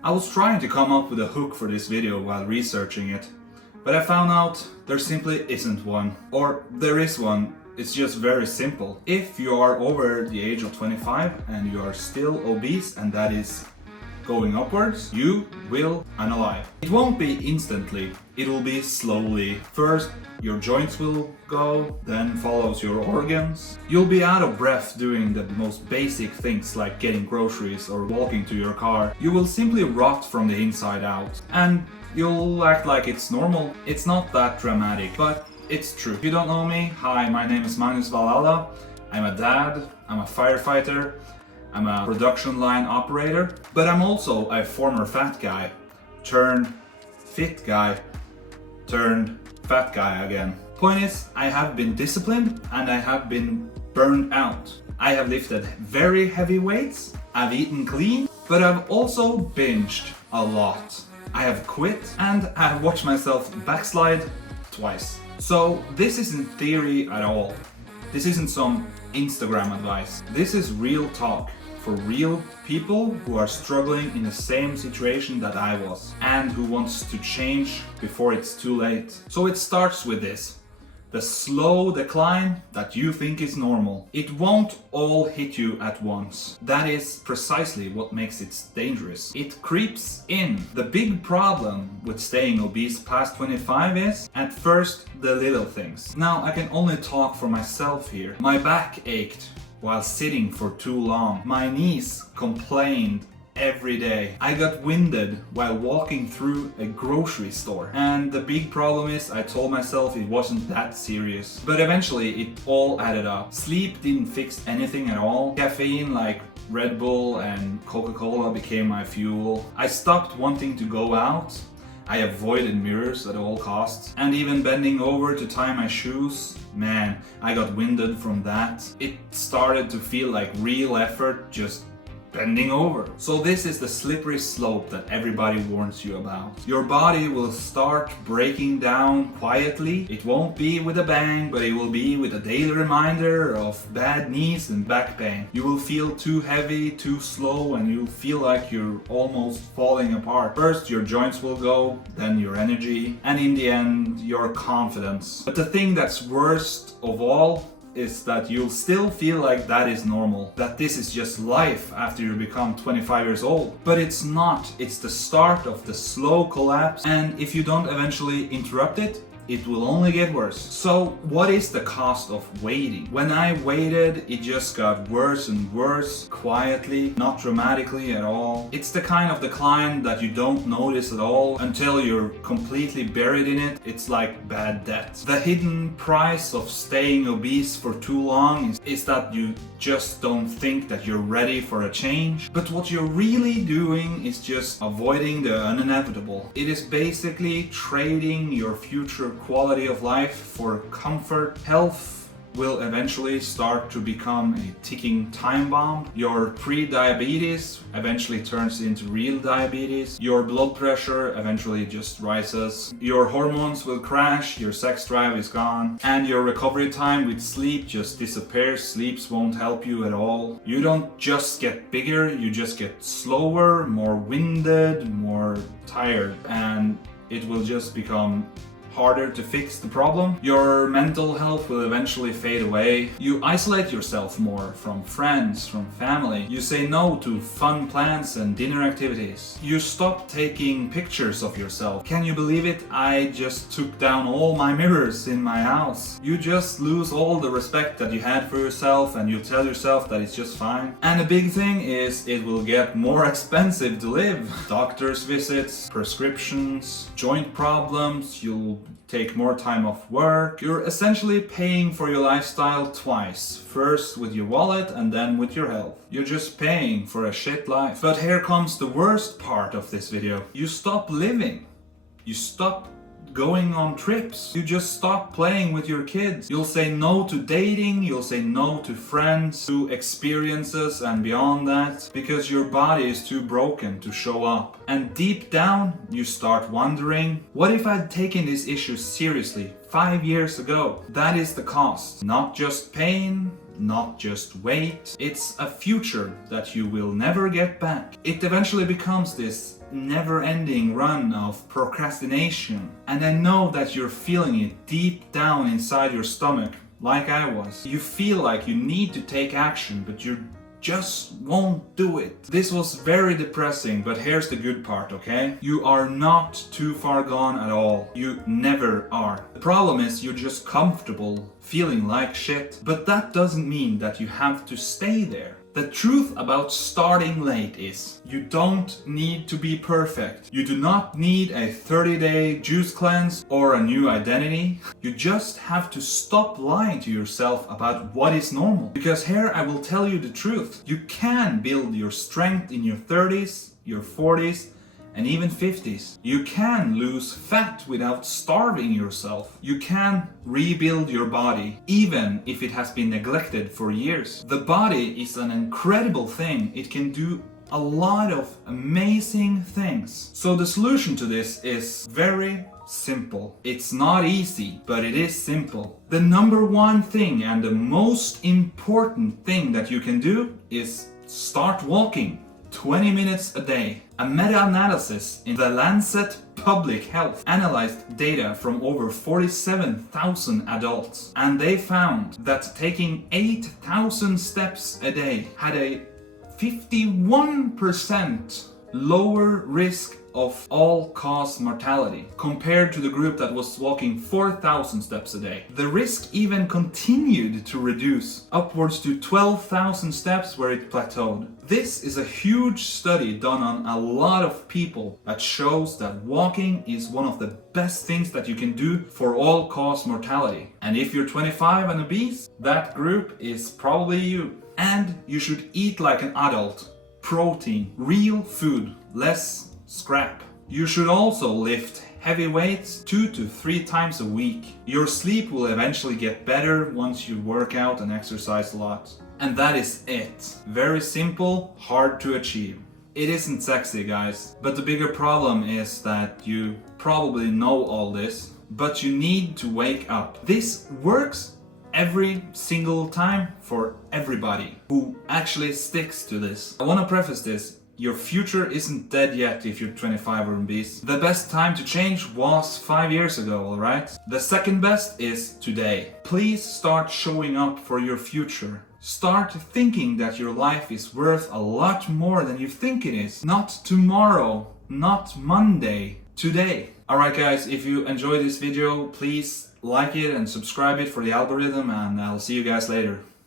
I was trying to come up with a hook for this video while researching it, but I found out there simply isn't one. Or there is one, it's just very simple. If you are over the age of 25 and you are still obese, and that is going upwards, you will unalive. It won't be instantly, it will be slowly. First, your joints will go, then follows your organs. You'll be out of breath doing the most basic things like getting groceries or walking to your car. You will simply rot from the inside out, and you'll act like it's normal. It's not that dramatic, but it's true. If you don't know me, hi, my name is Magnus Valhalla. I'm a dad, I'm a firefighter, I'm a production line operator, but I'm also a former fat guy, turned fit guy, turned fat guy again. Point is, I have been disciplined and I have been burned out. I have lifted very heavy weights, I've eaten clean, but I've also binged a lot. I have quit and I have watched myself backslide twice. So this isn't theory at all. This isn't some Instagram advice. This is real talk for real people who are struggling in the same situation that I was and who wants to change before it's too late. So it starts with this. The slow decline that you think is normal. It won't all hit you at once. That is precisely what makes it dangerous. It creeps in. The big problem with staying obese past 25 is, at first, the little things. Now, I can only talk for myself here. My back ached while sitting for too long. My knees complained every day. I got winded while walking through a grocery store. And the big problem is, I told myself it wasn't that serious. But eventually it all added up. Sleep didn't fix anything at all. Caffeine like Red Bull and Coca-Cola became my fuel. I stopped wanting to go out. I avoided mirrors at all costs. And even bending over to tie my shoes, man, I got winded from that. It started to feel like real effort just bending over. So this is the slippery slope that everybody warns you about. Your body will start breaking down quietly. It won't be with a bang, but it will be with a daily reminder of bad knees and back pain. You will feel too heavy, too slow, and you'll feel like you're almost falling apart. First, your joints will go, then your energy, and in the end, your confidence. But the thing that's worst of all is that you'll still feel like that is normal, that this is just life after you become 25 years old. But it's not. It's the start of the slow collapse, and if you don't eventually interrupt it, it will only get worse. So what is the cost of waiting? When I waited, it just got worse and worse, quietly, not dramatically at all. It's the kind of decline that you don't notice at all until you're completely buried in it. It's like bad debt. The hidden price of staying obese for too long is that you just don't think that you're ready for a change. But what you're really doing is just avoiding the inevitable. It is basically trading your future quality of life for comfort. Health will eventually start to become a ticking time bomb. Your pre-diabetes eventually turns into real diabetes. Your blood pressure eventually just rises. Your hormones will crash, your sex drive is gone, and your recovery time with sleep just disappears. Sleeps won't help you at all. You don't just get bigger, you just get slower, more winded, more tired, and it will just become harder to fix the problem. Your mental health will eventually fade away. You isolate yourself more from friends, from family. You say no to fun plans and dinner activities. You stop taking pictures of yourself. Can you believe it? I just took down all my mirrors in my house. You just lose all the respect that you had for yourself, and you tell yourself that it's just fine. And the big thing is, it will get more expensive to live. Doctor's visits, prescriptions, joint problems, you'll take more time off work. You're essentially paying for your lifestyle twice. First with your wallet and then with your health. You're just paying for a shit life. But here comes the worst part of this video. You stop living. You stop going on trips. You just stop playing with your kids. You'll say no to dating, you'll say no to friends, to experiences and beyond that, because your body is too broken to show up. And deep down, you start wondering, what if I'd taken this issue seriously 5 years ago? That is the cost. Not just pain, not just weight. It's a future that you will never get back. It eventually becomes this never-ending run of procrastination. And I know that you're feeling it deep down inside your stomach, like I was. You feel like you need to take action, but you just won't do it. This was very depressing, but here's the good part, okay? You are not too far gone at all. You never are. The problem is you're just comfortable feeling like shit. But that doesn't mean that you have to stay there. The truth about starting late is you don't need to be perfect. You do not need a 30-day juice cleanse or a new identity. You just have to stop lying to yourself about what is normal. Because here I will tell you the truth. You can build your strength in your 30s, your 40s, and even 50s. You can lose fat without starving yourself. You can rebuild your body, even if it has been neglected for years. The body is an incredible thing. It can do a lot of amazing things. So the solution to this is very simple. It's not easy, but it is simple. The number one thing and the most important thing that you can do is start walking. 20 minutes a day. A meta-analysis in the Lancet Public Health analyzed data from over 47,000 adults, and they found that taking 8,000 steps a day had a 51% lower risk of all-cause mortality compared to the group that was walking 4,000 steps a day. The risk even continued to reduce upwards to 12,000 steps where it plateaued. This is a huge study done on a lot of people that shows that walking is one of the best things that you can do for all-cause mortality. And if you're 25 and obese, that group is probably you. And you should eat like an adult. Protein, real food, less scrap. You should also lift heavy weights 2 to 3 times a week. Your sleep will eventually get better once you work out and exercise a lot. And that is it. Very simple, hard to achieve. It isn't sexy, guys, but the bigger problem is that you probably know all this, but you need to wake up. This works every single time for everybody who actually sticks to this. I want to preface this. Your future isn't dead yet if you're 25 or obese. The best time to change was 5 years ago, alright? The second best is today. Please start showing up for your future. Start thinking that your life is worth a lot more than you think it is. Not tomorrow, not Monday, today. Alright guys, if you enjoyed this video, please like it and subscribe it for the algorithm, and I'll see you guys later.